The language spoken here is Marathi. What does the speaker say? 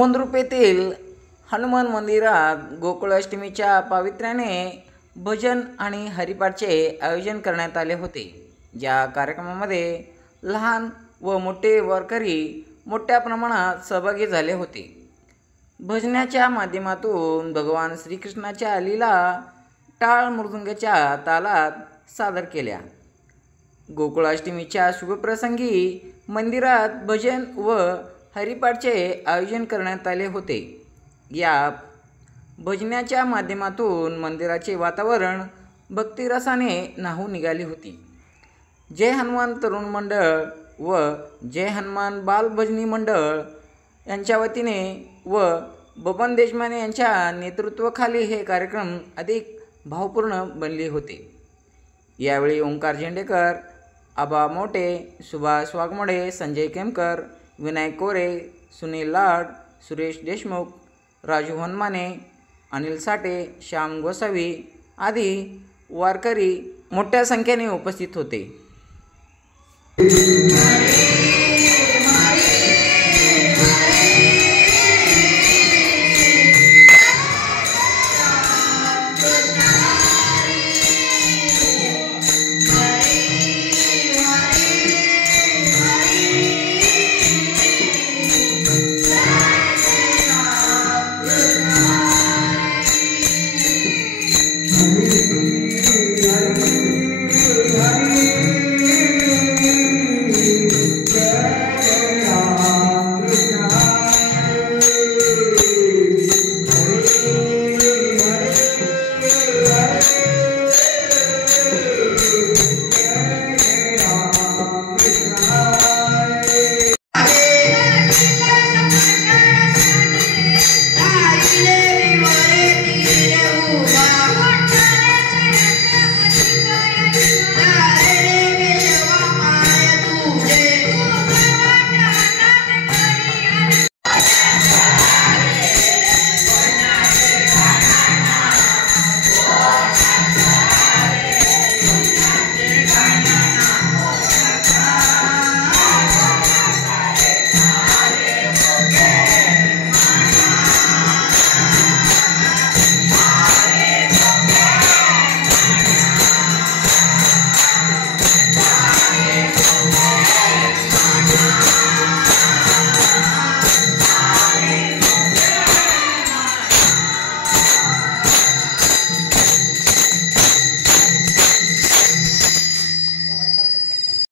मंद्रुप येथील हनुमान मंदिरात गोकुळाष्टमीच्या पावित्र्याने भजन आणि हरिपाठचे आयोजन करण्यात आले होते। या कार्यक्रमामध्ये लहान व मोठे वारकरी मोठ्या प्रमाणात सहभागी झाले होते। भजनाच्या माध्यमातून भगवान श्रीकृष्णाच्या लीला टाळ मृदुंगाच्या तालात सादर केल्या। गोकुळाष्टमीच्या शुभप्रसंगी मंदिरात भजन व हरिपाठचे आयोजन करण्यात आले होते। या भजनाच्या माध्यमातून मंदिराचे वातावरण भक्तिरसाने न्हाऊन निघाले होते। जय हनुमान तरुण मंडळ व जय हनुमान बाल भजनी मंडळ यांच्या वतीने व बबन देशमाने यांच्या नेतृत्वाखाली हे कार्यक्रम अधिक भावपूर्ण बनले होते। यावेळी ओंकार झेंडेकर, आबा मोटे, सुभाष वाघमोडे, संजय केमकर, विनायक कोरे, सुनील लाड, सुरेश देशमुख, राजू हनुमाने, अनिल साठे, श्याम गोसावी आदी वारकरी मोठ्या संख्येने उपस्थित होते।